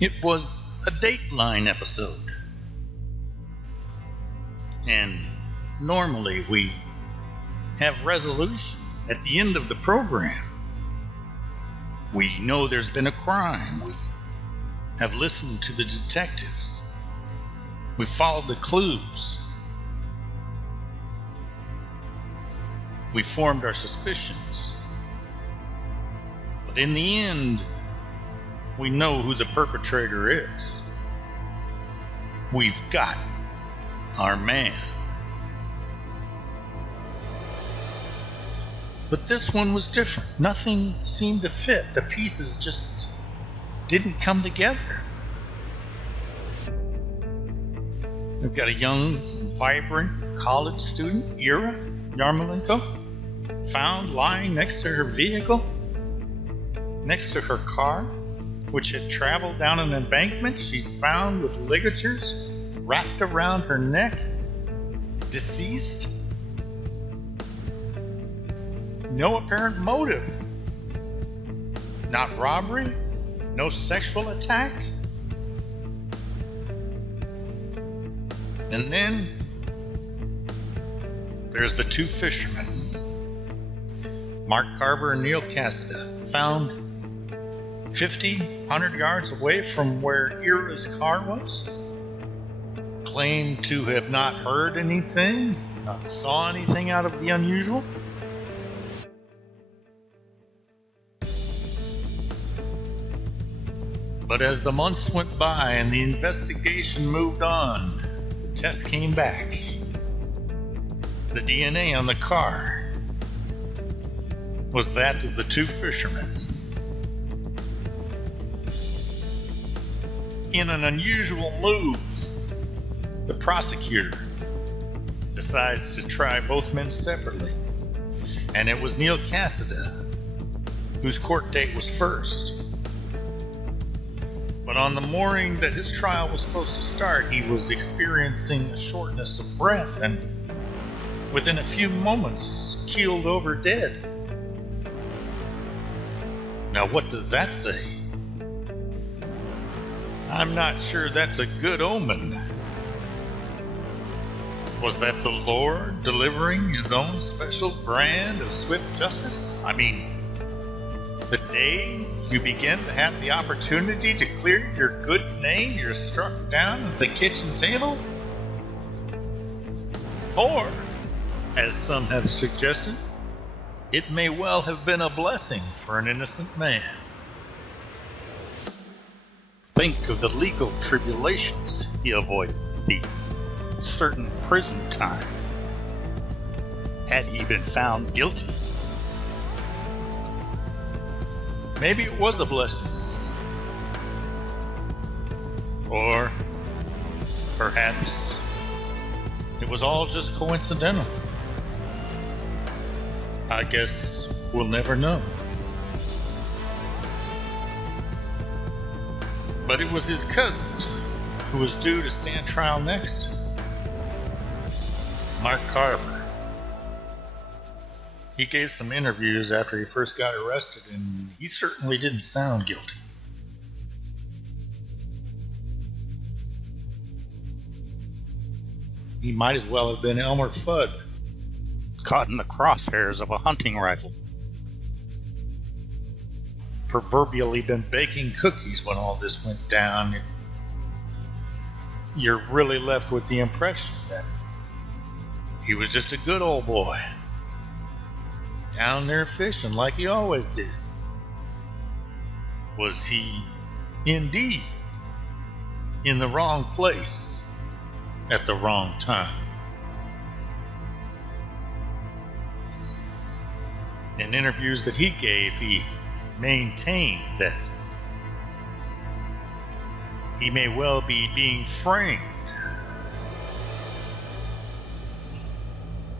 It was a Dateline episode. And normally we have resolution at the end of the program. We know there's been a crime. We have listened to the detectives. We followed the clues. We formed our suspicions. But in the end, we know who the perpetrator is. We've got our man. But this one was different. Nothing seemed to fit. The pieces just didn't come together. We've got a young, vibrant college student, Ira Yarmolenko, found lying next to her vehicle, next to her car, which had traveled down an embankment. She's found with ligatures wrapped around her neck, deceased. No apparent motive. Not robbery, no sexual attack. And then there's the two fishermen, Mark Carver and Neil Cassida, found 100 yards away from where Ira's car was. Claimed to have not heard anything, not saw anything out of the unusual. But as the months went by and the investigation moved on, the test came back. The DNA on the car was that of the two fishermen. In an unusual move, the prosecutor decides to try both men separately. And it was Neil Cassida whose court date was first. But on the morning that his trial was supposed to start, he was experiencing a shortness of breath and within a few moments keeled over dead. Now what does that say? I'm not sure that's a good omen. Was that the Lord delivering his own special brand of swift justice? I mean, the day you begin to have the opportunity to clear your good name, you're struck down at the kitchen table? Or, as some have suggested, it may well have been a blessing for an innocent man. Think of the legal tribulations he avoided, the certain prison time, had he been found guilty. Maybe it was a blessing. Or perhaps it was all just coincidental. I guess we'll never know. But it was his cousin who was due to stand trial next. Mark Carver. He gave some interviews after he first got arrested, and he certainly didn't sound guilty. He might as well have been Elmer Fudd, caught in the crosshairs of a hunting rifle. Proverbially been baking cookies when all this went down. You're really left with the impression that he was just a good old boy, down there fishing like he always did. Was he indeed in the wrong place at the wrong time? In interviews that he gave, he maintained that he may well be being framed.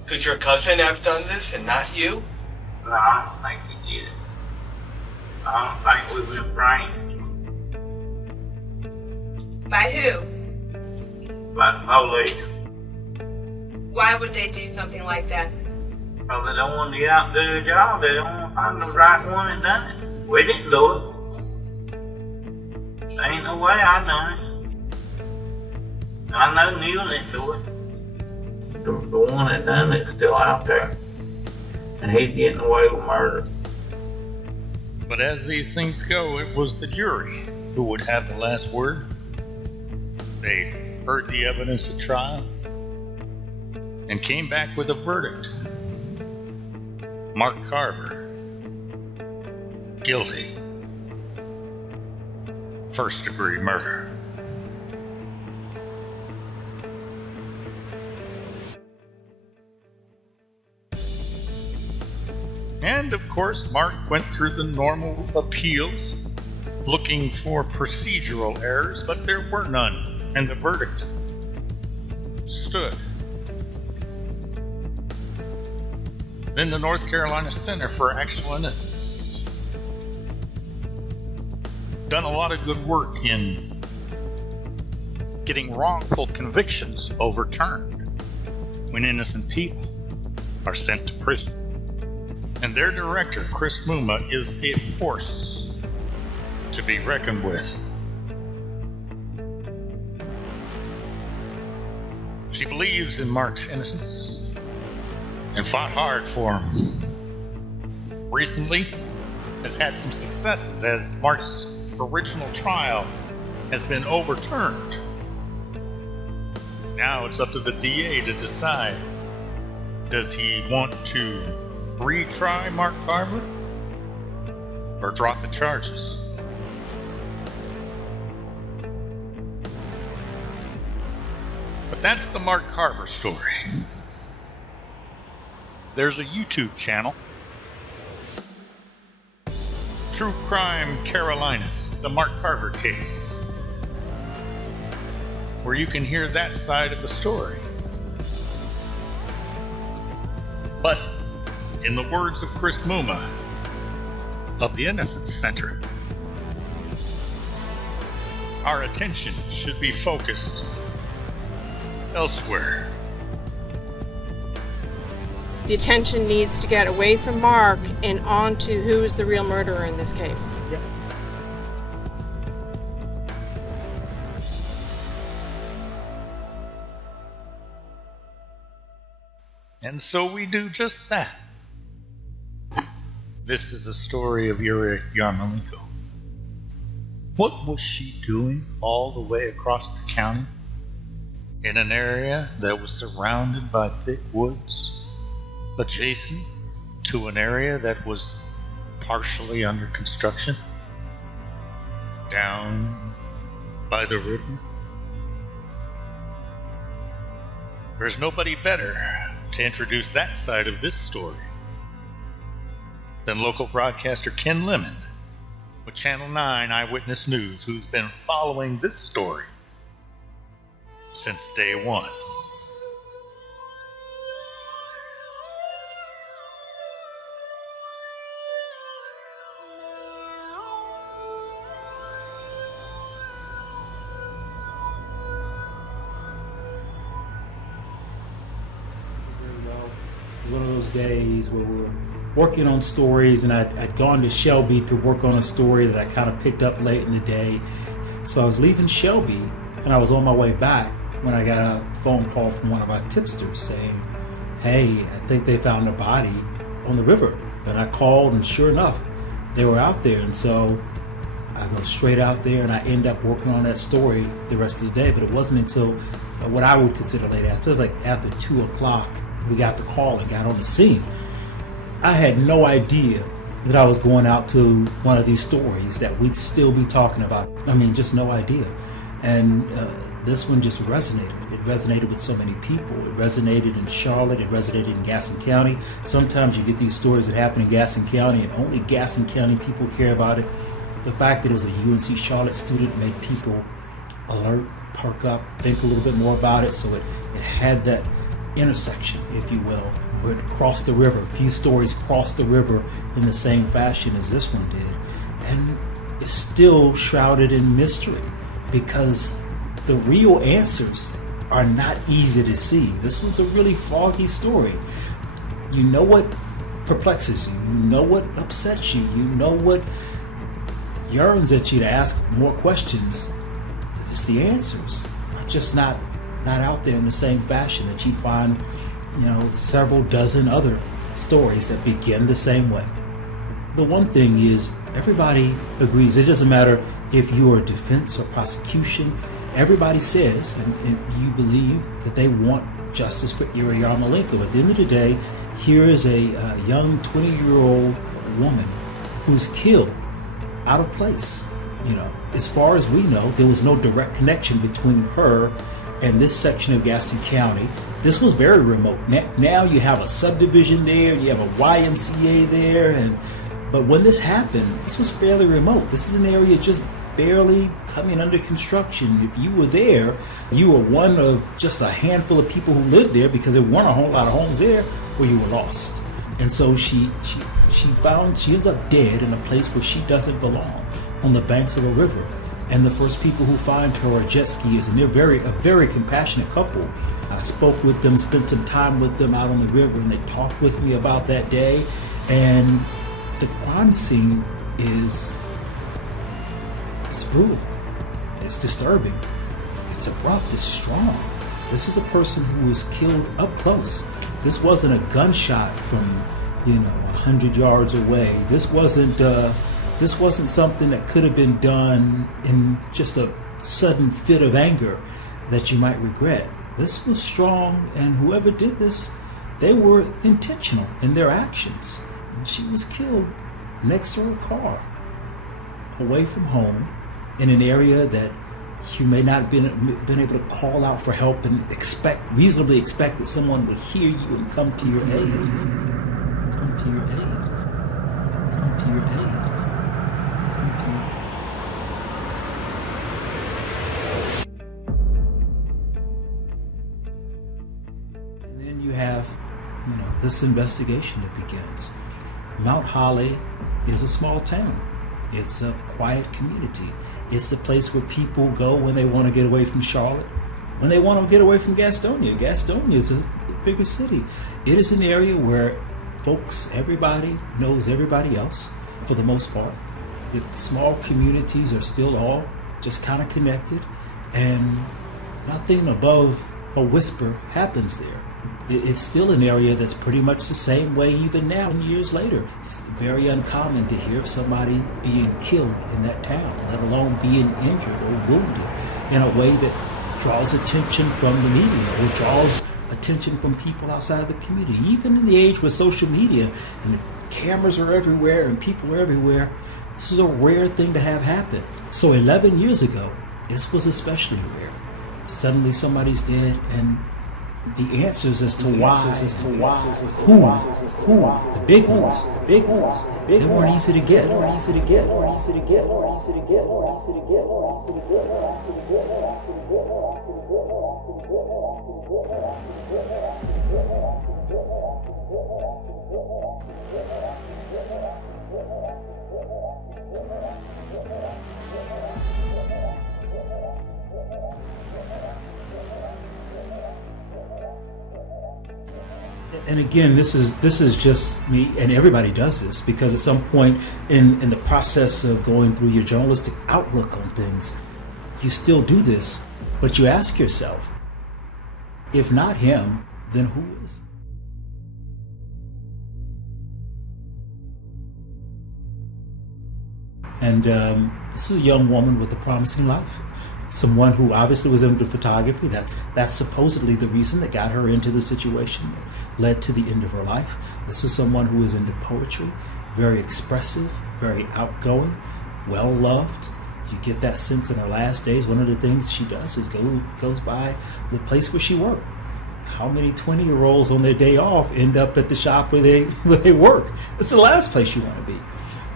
Could your cousin have done this and not you? No, I don't think he did. I don't think we've been framed. By who? By the police. Why would they do something like that? Because they don't want to get out and do their job. They don't want to find the right one and done it. We didn't do it. Ain't no way I done it. I know Neil didn't do it. The one that done it's still out there. And he's getting away with murder. But as these things go, it was the jury who would have the last word. They heard the evidence at trial and came back with a verdict. Mark Carver, guilty. First-degree murder. And of course, Mark went through the normal appeals, looking for procedural errors, but there were none, and the verdict stood. Then the North Carolina Center for Actual Innocence done a lot of good work in getting wrongful convictions overturned when innocent people are sent to prison. And their director, Chris Muma, is a force to be reckoned with. She believes in Mark's innocence and fought hard for him. Recently has had some successes as Mark's original trial has been overturned. Now it's up to the DA to decide, does he want to retry Mark Carver or drop the charges? But that's the Mark Carver story. There's a YouTube channel, True Crime Carolinas, the Mark Carver case, where you can hear that side of the story. But in the words of Chris Muma of the Innocence Center, our attention should be focused elsewhere. The attention needs to get away from Mark and on to who is the real murderer in this case. Yep. And so we do just that. This is a story of Yuria Yarmolenko. What was she doing all the way across the county in an area that was surrounded by thick woods, adjacent to an area that was partially under construction, down by the river? There's nobody better to introduce that side of this story than local broadcaster Ken Lemon with Channel 9 Eyewitness News, who's been following this story since day one. One of those days where we're working on stories, and I'd gone to Shelby to work on a story that I kind of picked up late in the day. So I was leaving Shelby, and I was on my way back when I got a phone call from one of our tipsters saying, hey, I think they found a body on the river. And I called, and sure enough, they were out there. And so I go straight out there, and I end up working on that story the rest of the day. But it wasn't until what I would consider late after. So it was like after 2 o'clock, we got the call and got on the scene. I had no idea that I was going out to one of these stories that we'd still be talking about. I mean, just no idea. And this one just resonated. It resonated with so many people. It resonated in Charlotte. It resonated in Gaston County. Sometimes you get these stories that happen in Gaston County and only Gaston County people care about it. The fact that it was a UNC Charlotte student made people alert, perk up, think a little bit more about it. So it had that intersection, if you will, where it crossed the river. A few stories crossed the river in the same fashion as this one did. And it's still shrouded in mystery because the real answers are not easy to see. This one's a really foggy story. You know what perplexes you. You know what upsets you. You know what yearns at you to ask more questions. Just the answers are just not out there in the same fashion that you find, several dozen other stories that begin the same way. The one thing is, everybody agrees. It doesn't matter if you're defense or prosecution. Everybody says, and you believe, that they want justice for Ira Yarmolenko. At the end of the day, here is a young 20-year-old woman who's killed out of place. As far as we know, there was no direct connection between her and this section of Gaston County. This was very remote. Now you have a subdivision there, you have a YMCA there, but when this happened, this was fairly remote. This is an area just barely coming under construction. If you were there, you were one of just a handful of people who lived there, because there weren't a whole lot of homes there, or you were lost. And so she ends up dead in a place where she doesn't belong, on the banks of a river. And the first people who find her are jet skiers, and they're a very compassionate couple. I spoke with them, spent some time with them out on the river, and they talked with me about that day. And the crime scene it's brutal, it's disturbing, it's abrupt, it's strong. This is a person who was killed up close. This wasn't a gunshot from 100 yards away. This wasn't something that could have been done in just a sudden fit of anger that you might regret. This was strong, and whoever did this, they were intentional in their actions. And she was killed next to her car, away from home, in an area that you may not have been able to call out for help and reasonably expect that someone would hear you and come to your aid. Come to your aid. Come to your aid. And then you have, this investigation that begins. Mount Holly is a small town. It's a quiet community. It's the place where people go when they want to get away from Charlotte, when they want to get away from Gastonia. Gastonia is a bigger city. It is an area where everybody knows everybody else, for the most part. The small communities are still all just kind of connected, and nothing above a whisper happens there. It's still an area that's pretty much the same way even now, years later. It's very uncommon to hear of somebody being killed in that town, let alone being injured or wounded in a way that draws attention from the media or draws attention from people outside the community. Even in the age with social media and the cameras are everywhere and people are everywhere, this is a rare thing to have happen. So 11 years ago, this was especially rare. Suddenly somebody's dead, and the answers as to why, who, the big ones, they weren't easy to get. And again, this is just me, and everybody does this, because at some point in the process of going through your journalistic outlook on things, you still do this, but you ask yourself, if not him, then who is? And this is a young woman with a promising life. Someone who obviously was into photography. That's supposedly the reason that got her into the situation that led to the end of her life. This is someone who is into poetry, very expressive, very outgoing, well loved. You get that sense in her last days. One of the things she does is goes by the place where she worked. How many 20-year-olds on their day off end up at the shop where they work? It's the last place you want to be.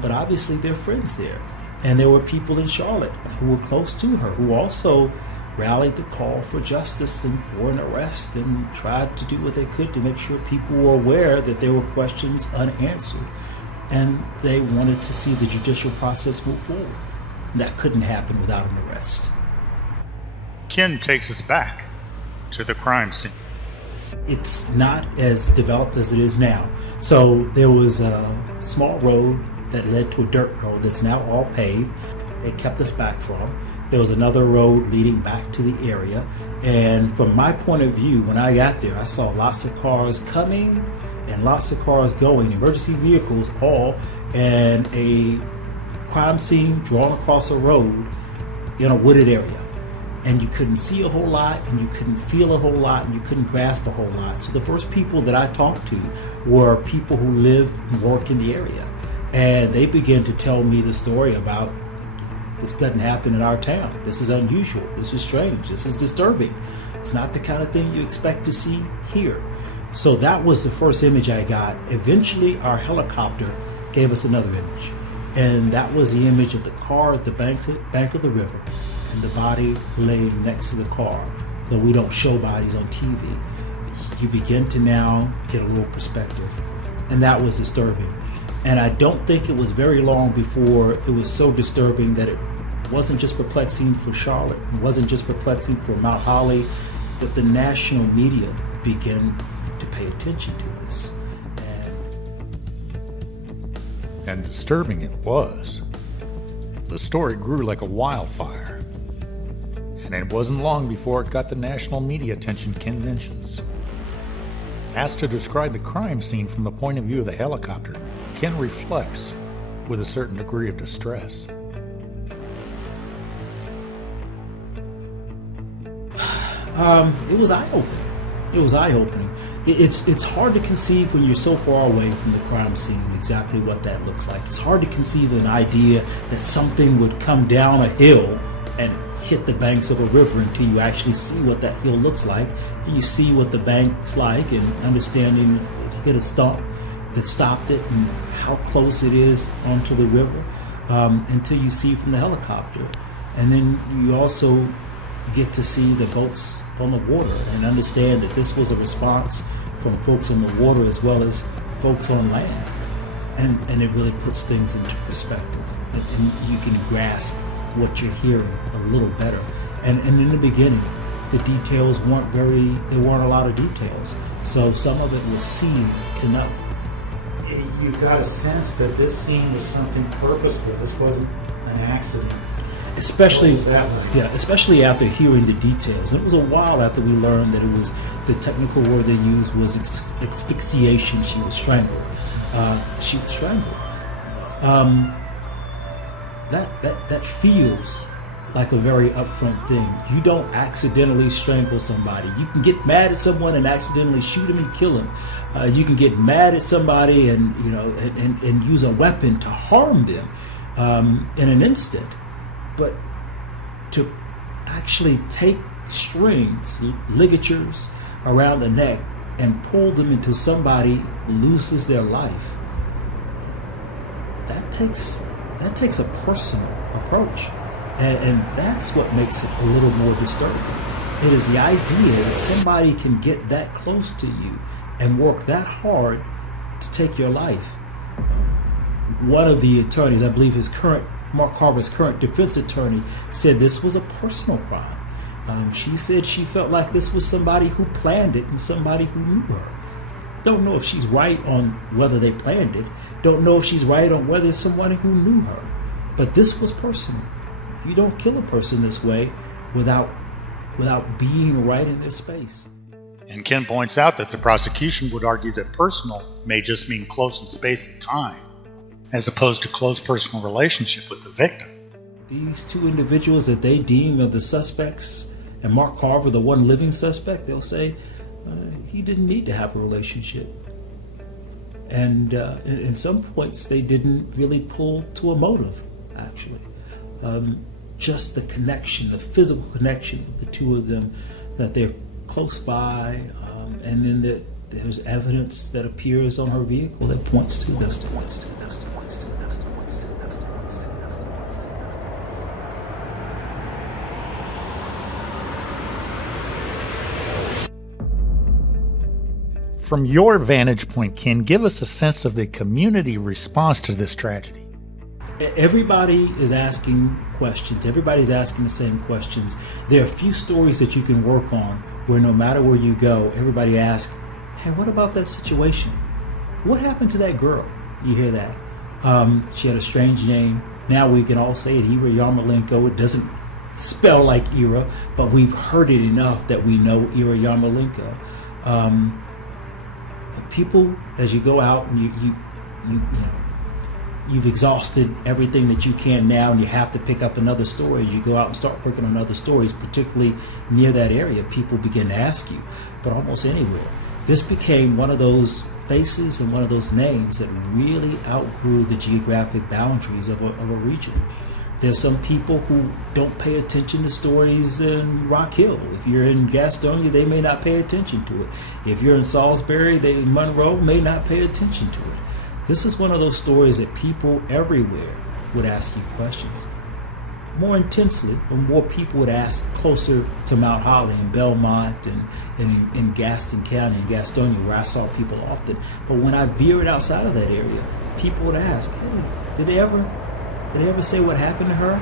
But obviously there are friends there. And there were people in Charlotte who were close to her who also rallied the call for justice and for an arrest, and tried to do what they could to make sure people were aware that there were questions unanswered. And they wanted to see the judicial process move forward. That couldn't happen without an arrest. Ken takes us back to the crime scene. It's not as developed as it is now. So there was a small road that led to a dirt road that's now all paved. They kept us back from. There was another road leading back to the area. And from my point of view, when I got there, I saw lots of cars coming and lots of cars going, emergency vehicles all, and a crime scene drawn across a road in a wooded area. And you couldn't see a whole lot, and you couldn't feel a whole lot, and you couldn't grasp a whole lot. So the first people that I talked to were people who live and work in the area. And they began to tell me the story about, this doesn't happen in our town. This is unusual. This is strange. This is disturbing. It's not the kind of thing you expect to see here. So that was the first image I got. Eventually, our helicopter gave us another image. And that was the image of the car at the bank of the river, and the body laying next to the car. Though we don't show bodies on TV, you begin to now get a little perspective. And that was disturbing. And I don't think it was very long before it was so disturbing that it wasn't just perplexing for Charlotte, it wasn't just perplexing for Mount Holly, but the national media began to pay attention to this. And disturbing it was. The story grew like a wildfire, and it wasn't long before it got the national media attention Ken mentions. Asked to describe the crime scene from the point of view of the helicopter, Ken reflects with a certain degree of distress. It was eye-opening. It was eye-opening. It's hard to conceive when you're so far away from the crime scene exactly what that looks like. It's hard to conceive an idea that something would come down a hill and hit the banks of a river until you actually see what that hill looks like, and you see what the bank's like, and understanding it hit a stump that stopped it and how close it is onto the river, until you see from the helicopter. And then you also get to see the boats on the water and understand that this was a response from folks on the water as well as folks on land. And it really puts things into perspective, and you can grasp what you're hearing a little better. And in the beginning, the details weren't a lot of details. So some of it was seen to know. You got a sense that this scene was something purposeful. This wasn't an accident. Especially after hearing the details. It was a while after we learned that it was, the technical word they used was asphyxiation. She was strangled. That feels like a very upfront thing. You don't accidentally strangle somebody. You can get mad at someone and accidentally shoot him and kill him. You can get mad at somebody and use a weapon to harm them in an instant. But to actually take strings, ligatures around the neck, and pull them until somebody loses their life, that takes a personal approach. And that's what makes it a little more disturbing. It is the idea that somebody can get that close to you and work that hard to take your life. One of the attorneys, I believe Mark Carver's current defense attorney, said this was a personal crime. She said she felt like this was somebody who planned it and somebody who knew her. Don't know if she's right on whether they planned it. Don't know if she's right on whether it's somebody who knew her. But this was personal. You don't kill a person this way without being right in their space. And Ken points out that the prosecution would argue that personal may just mean close in space and time, as opposed to close personal relationship with the victim. These two individuals that they deem are the suspects, and Mark Carver, the one living suspect, they'll say he didn't need to have a relationship. And in some points, they didn't really pull to a motive, actually. Just the connection, the physical connection of the two of them, that they're close by, and then that there's evidence that appears on her vehicle that points to this. From your vantage point, Ken, give us a sense of the community response to this tragedy. Everybody is asking questions. Everybody's asking the same questions. There are a few stories that you can work on where no matter where you go, everybody asks, hey, what about that situation? What happened to that girl? You hear that. She had a strange name. Now we can all say it, Ira Yarmolenko. It doesn't spell like Ira, but we've heard it enough that we know Ira Yarmolenko. But people, as you go out and you've exhausted everything that you can now, and you have to pick up another story. You go out and start working on other stories, particularly near that area. People begin to ask you, but almost anywhere. This became one of those faces and one of those names that really outgrew the geographic boundaries of a region. There's some people who don't pay attention to stories in Rock Hill. If you're in Gastonia, they may not pay attention to it. If you're in Salisbury, Monroe may not pay attention to it. This is one of those stories that people everywhere would ask you questions. More intensely, when more people would ask closer to Mount Holly and Belmont and in Gaston County and Gastonia, where I saw people often. But when I veered outside of that area, people would ask, hey, did they ever say what happened to her?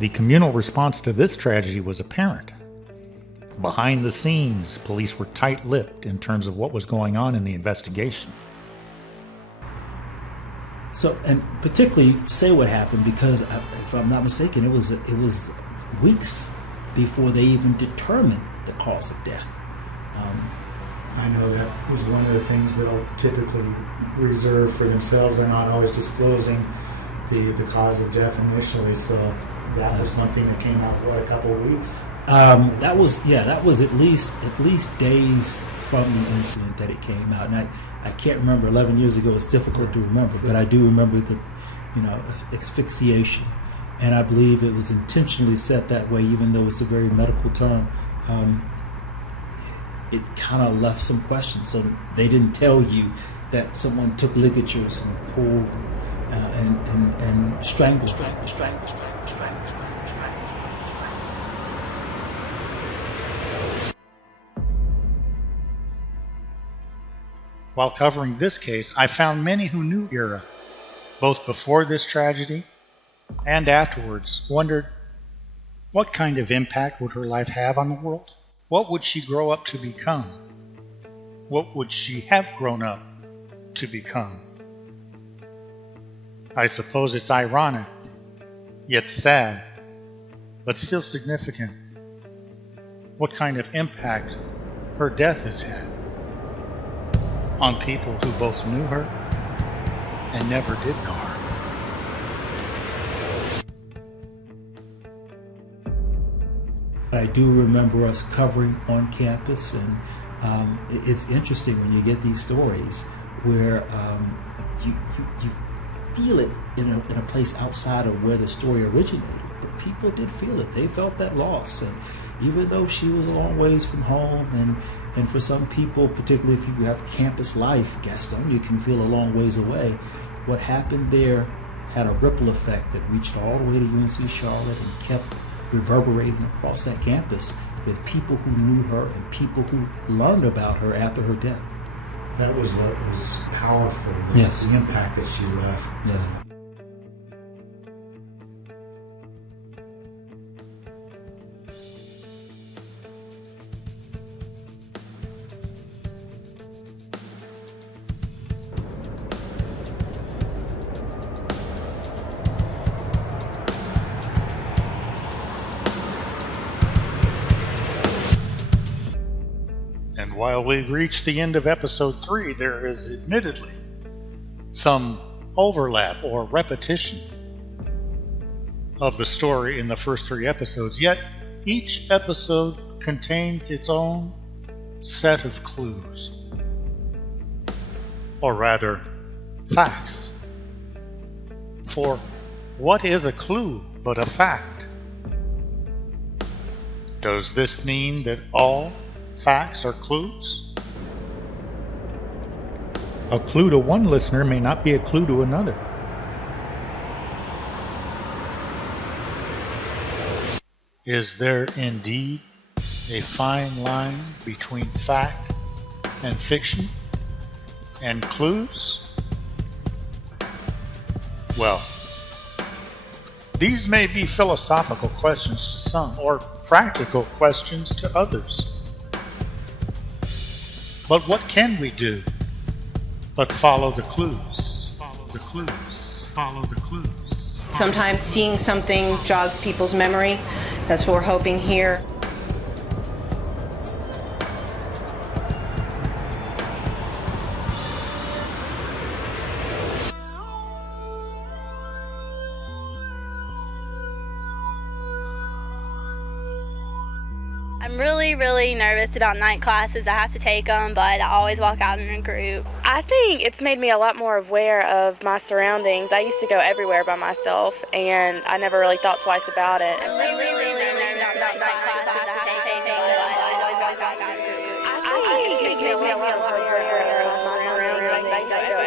The communal response to this tragedy was apparent. Behind the scenes, police were tight-lipped in terms of what was going on in the investigation. So, and particularly say what happened, because if I'm not mistaken, it was weeks before they even determined the cause of death. I know that was one of the things they'll typically reserve for themselves. They're not always disclosing the cause of death initially, so that was one thing that came out, a couple of weeks? That was at least days from the incident that it came out. And I can't remember. 11 years ago, it's difficult to remember, but I do remember the, asphyxiation. And I believe it was intentionally set that way, even though it's a very medical term. It kind of left some questions. So they didn't tell you that someone took ligatures and pulled and strangled. While covering this case, I found many who knew Ira, both before this tragedy and afterwards, wondered what kind of impact would her life have on the world? What would she grow up to become? What would she have grown up to become? I suppose it's ironic, yet sad, but still significant, what kind of impact her death has had on people who both knew her and never did know her. I do remember us covering on campus, and it's interesting when you get these stories where you feel it in a place outside of where the story originated. But people did feel it. They felt that loss. And even though she was a long ways from home, and for some people, particularly if you have campus life, Gastonia can feel a long ways away. What happened there had a ripple effect that reached all the way to UNC Charlotte and kept reverberating across that campus with people who knew her and people who learned about her after her death. That was what was powerful, was yes. The impact that she left. Yeah. And while we've reached the end of episode 3, there is admittedly some overlap or repetition of the story in the first 3 episodes, yet each episode contains its own set of clues, or rather, facts. For what is a clue but a fact? Does this mean that all facts are clues? A clue to one listener may not be a clue to another. Is there indeed a fine line between fact and fiction and clues? Well, these may be philosophical questions to some, or practical questions to others. But what can we do but follow the clues? Follow the clues. Follow the clues. Sometimes seeing something jogs people's memory. That's what we're hoping here. I'm really nervous about night classes. I have to take them, but I always walk out in a group. I think it's made me a lot more aware of my surroundings. I used to go everywhere by myself, and I never really thought twice about it. I'm really nervous about night classes. I have to take them, but I always walk out in a group. I think it's made me a lot more aware of my surroundings. I used to go